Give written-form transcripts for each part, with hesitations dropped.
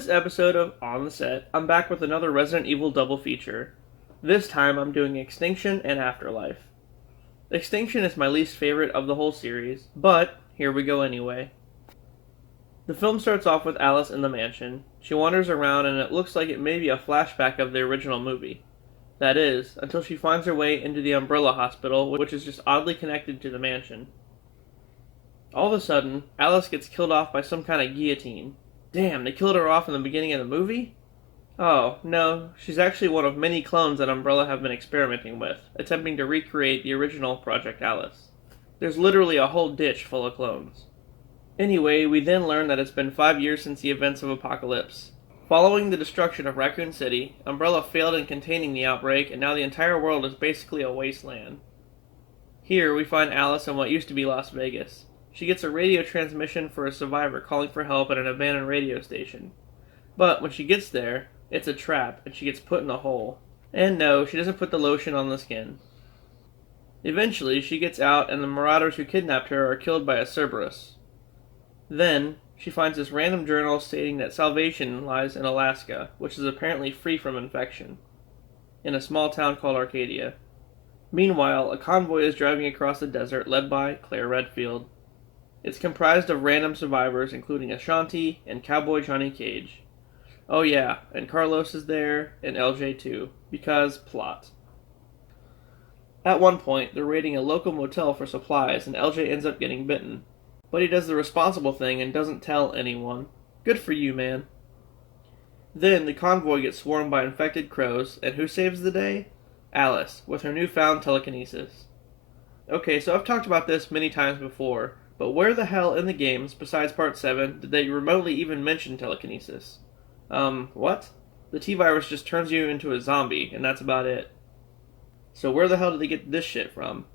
this episode of On the Set, I'm back with another Resident Evil double feature. This time I'm doing Extinction and Afterlife. Extinction is my least favorite of the whole series, but here we go anyway. The film starts off with Alice in the mansion. She wanders around and it looks like it may be a flashback of the original movie. That is, until she finds her way into the Umbrella Hospital, which is just oddly connected to the mansion. All of a sudden, Alice gets killed off by some kind of guillotine. Damn, they killed her off in the beginning of the movie? Oh, no, she's actually one of many clones that Umbrella have been experimenting with, attempting to recreate the original Project Alice. There's literally a whole ditch full of clones. Anyway, we then learn that it's been 5 years since the events of Apocalypse. Following the destruction of Raccoon City, Umbrella failed in containing the outbreak, and now the entire world is basically a wasteland. Here, we find Alice in what used to be Las Vegas. She gets a radio transmission for a survivor calling for help at an abandoned radio station. But when she gets there, it's a trap, and she gets put in a hole. And no, she doesn't put the lotion on the skin. Eventually, she gets out, and the marauders who kidnapped her are killed by a Cerberus. Then, she finds this random journal stating that salvation lies in Alaska, which is apparently free from infection, in a small town called Arcadia. Meanwhile, a convoy is driving across the desert led by Claire Redfield. It's comprised of random survivors, including Ashanti and Cowboy Johnny Cage. Oh yeah, and Carlos is there, and LJ too, because plot. At one point, they're raiding a local motel for supplies, and LJ ends up getting bitten. But he does the responsible thing and doesn't tell anyone. Good for you, man. Then, the convoy gets swarmed by infected crows, and who saves the day? Alice, with her newfound telekinesis. Okay, so I've talked about this many times before, but where the hell in the games, besides Part 7, did they remotely even mention telekinesis? What? The T-Virus just turns you into a zombie, and that's about it. So where the hell did they get this shit from?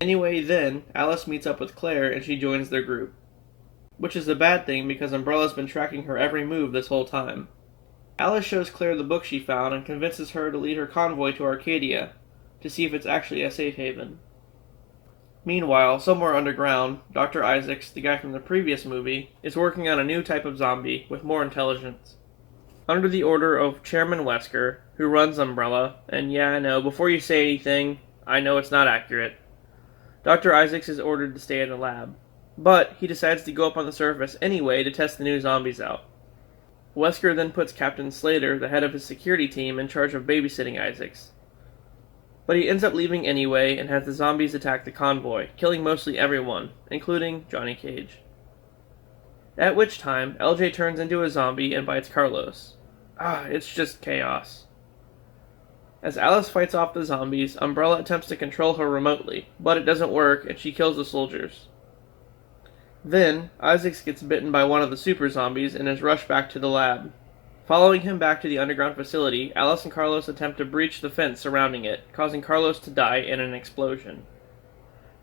Anyway, then, Alice meets up with Claire and she joins their group. Which is a bad thing because Umbrella's been tracking her every move this whole time. Alice shows Claire the book she found and convinces her to lead her convoy to Arcadia, to see if it's actually a safe haven. Meanwhile, somewhere underground, Dr. Isaacs, the guy from the previous movie, is working on a new type of zombie with more intelligence. Under the order of Chairman Wesker, who runs Umbrella, and yeah, I know, before you say anything, I know it's not accurate, Dr. Isaacs is ordered to stay in the lab. But he decides to go up on the surface anyway to test the new zombies out. Wesker then puts Captain Slater, the head of his security team, in charge of babysitting Isaacs. But he ends up leaving anyway and has the zombies attack the convoy, killing mostly everyone, including Johnny Cage. At which time, LJ turns into a zombie and bites Carlos. It's just chaos. As Alice fights off the zombies, Umbrella attempts to control her remotely, but it doesn't work and she kills the soldiers. Then, Isaacs gets bitten by one of the super zombies and is rushed back to the lab. Following him back to the underground facility, Alice and Carlos attempt to breach the fence surrounding it, causing Carlos to die in an explosion.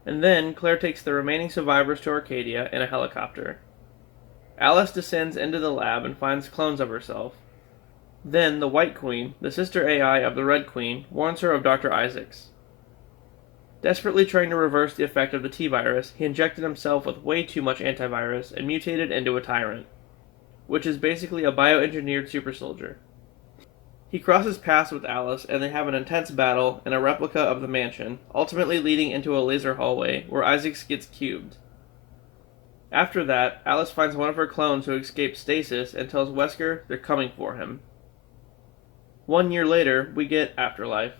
And then, Claire takes the remaining survivors to Arcadia in a helicopter. Alice descends into the lab and finds clones of herself. Then, the White Queen, the sister AI of the Red Queen, warns her of Dr. Isaacs. Desperately trying to reverse the effect of the T-Virus, he injected himself with way too much antivirus and mutated into a tyrant, which is basically a bioengineered super soldier. He crosses paths with Alice, and they have an intense battle in a replica of the mansion, ultimately leading into a laser hallway, where Isaacs gets cubed. After that, Alice finds one of her clones who escaped stasis and tells Wesker they're coming for him. 1 year later, we get Afterlife.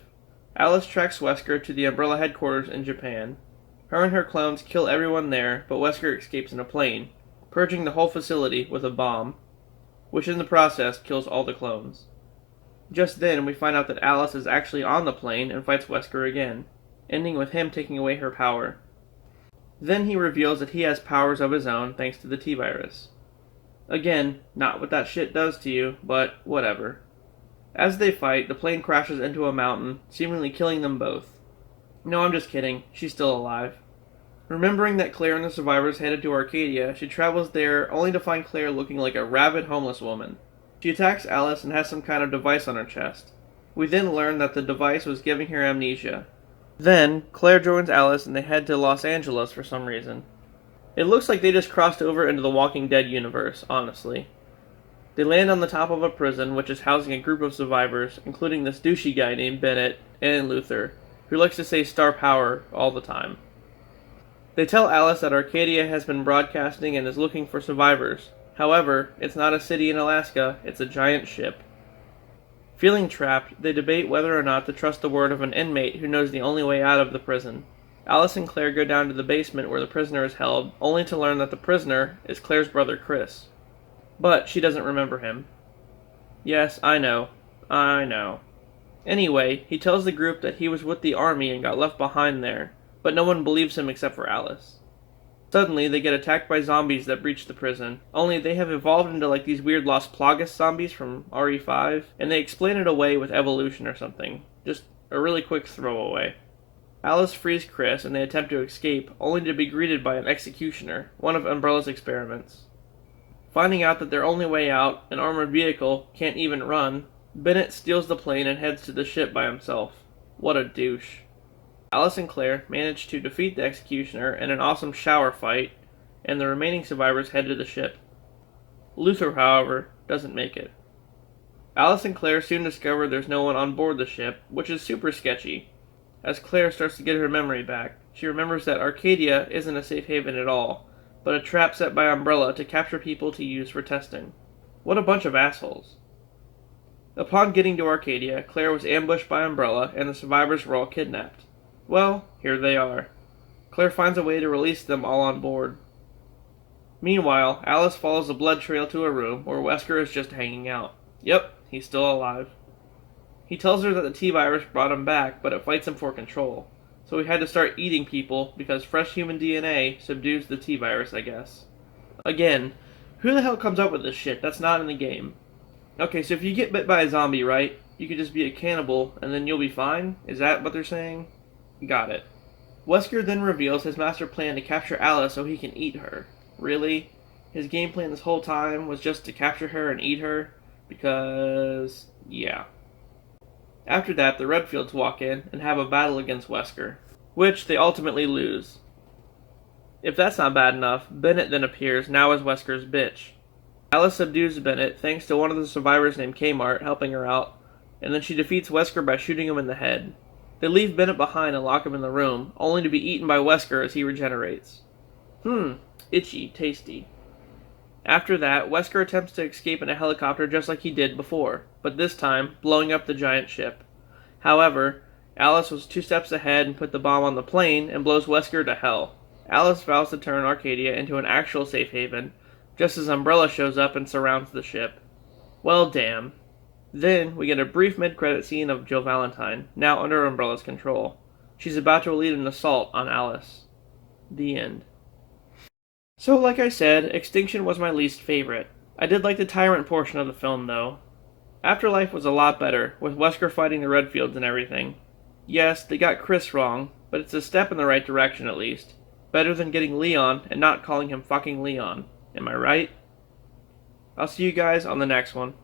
Alice tracks Wesker to the Umbrella headquarters in Japan. Her and her clones kill everyone there, but Wesker escapes in a plane, purging the whole facility with a bomb, which in the process kills all the clones. Just then, we find out that Alice is actually on the plane and fights Wesker again, ending with him taking away her power. Then he reveals that he has powers of his own thanks to the T-Virus. Again, not what that shit does to you, but whatever. As they fight, the plane crashes into a mountain, seemingly killing them both. No, I'm just kidding. She's still alive. Remembering that Claire and the survivors headed to Arcadia, she travels there only to find Claire looking like a rabid homeless woman. She attacks Alice and has some kind of device on her chest. We then learn that the device was giving her amnesia. Then, Claire joins Alice and they head to Los Angeles for some reason. It looks like they just crossed over into the Walking Dead universe, honestly. They land on the top of a prison which is housing a group of survivors, including this douchey guy named Bennett and Luther, who likes to say star power all the time. They tell Alice that Arcadia has been broadcasting and is looking for survivors. However, it's not a city in Alaska, it's a giant ship. Feeling trapped, they debate whether or not to trust the word of an inmate who knows the only way out of the prison. Alice and Claire go down to the basement where the prisoner is held, only to learn that the prisoner is Claire's brother Chris. But she doesn't remember him. Yes, I know. Anyway, he tells the group that he was with the army and got left behind there, but no one believes him except for Alice. Suddenly, they get attacked by zombies that breach the prison, only they have evolved into like these weird Las Plagas zombies from RE5, and they explain it away with evolution or something. Just a really quick throwaway. Alice frees Chris and they attempt to escape, only to be greeted by an executioner, one of Umbrella's experiments. Finding out that their only way out, an armored vehicle, can't even run, Bennett steals the plane and heads to the ship by himself. What a douche. Alice and Claire manage to defeat the executioner in an awesome shower fight, and the remaining survivors head to the ship. Luther, however, doesn't make it. Alice and Claire soon discover there's no one on board the ship, which is super sketchy. As Claire starts to get her memory back, she remembers that Arcadia isn't a safe haven at all, but a trap set by Umbrella to capture people to use for testing. What a bunch of assholes. Upon getting to Arcadia, Claire was ambushed by Umbrella and the survivors were all kidnapped. Well, here they are. Claire finds a way to release them all on board. Meanwhile, Alice follows the blood trail to a room where Wesker is just hanging out. Yep, he's still alive. He tells her that the T-virus brought him back, but it fights him for control. So he had to start eating people because fresh human DNA subdues the T-virus, I guess. Again, who the hell comes up with this shit? That's not in the game. Okay, so if you get bit by a zombie, right, you could just be a cannibal and then you'll be fine? Is that what they're saying? Got it. Wesker then reveals his master plan to capture Alice so he can eat her. Really? His game plan this whole time was just to capture her and eat her? Because, yeah. After that, the Redfields walk in and have a battle against Wesker, which they ultimately lose. If that's not bad enough, Bennett then appears, now as Wesker's bitch. Alice subdues Bennett thanks to one of the survivors named Kmart helping her out, and then she defeats Wesker by shooting him in the head. They leave Bennett behind and lock him in the room, only to be eaten by Wesker as he regenerates. Itchy, tasty. After that, Wesker attempts to escape in a helicopter just like he did before, but this time, blowing up the giant ship. However, Alice was 2 steps ahead and put the bomb on the plane and blows Wesker to hell. Alice vows to turn Arcadia into an actual safe haven, just as Umbrella shows up and surrounds the ship. Well, damn. Then, we get a brief mid-credit scene of Jill Valentine, now under Umbrella's control. She's about to lead an assault on Alice. The end. So, like I said, Extinction was my least favorite. I did like the tyrant portion of the film, though. Afterlife was a lot better, with Wesker fighting the Redfields and everything. Yes, they got Chris wrong, but it's a step in the right direction at least. Better than getting Leon and not calling him fucking Leon. Am I right? I'll see you guys on the next one.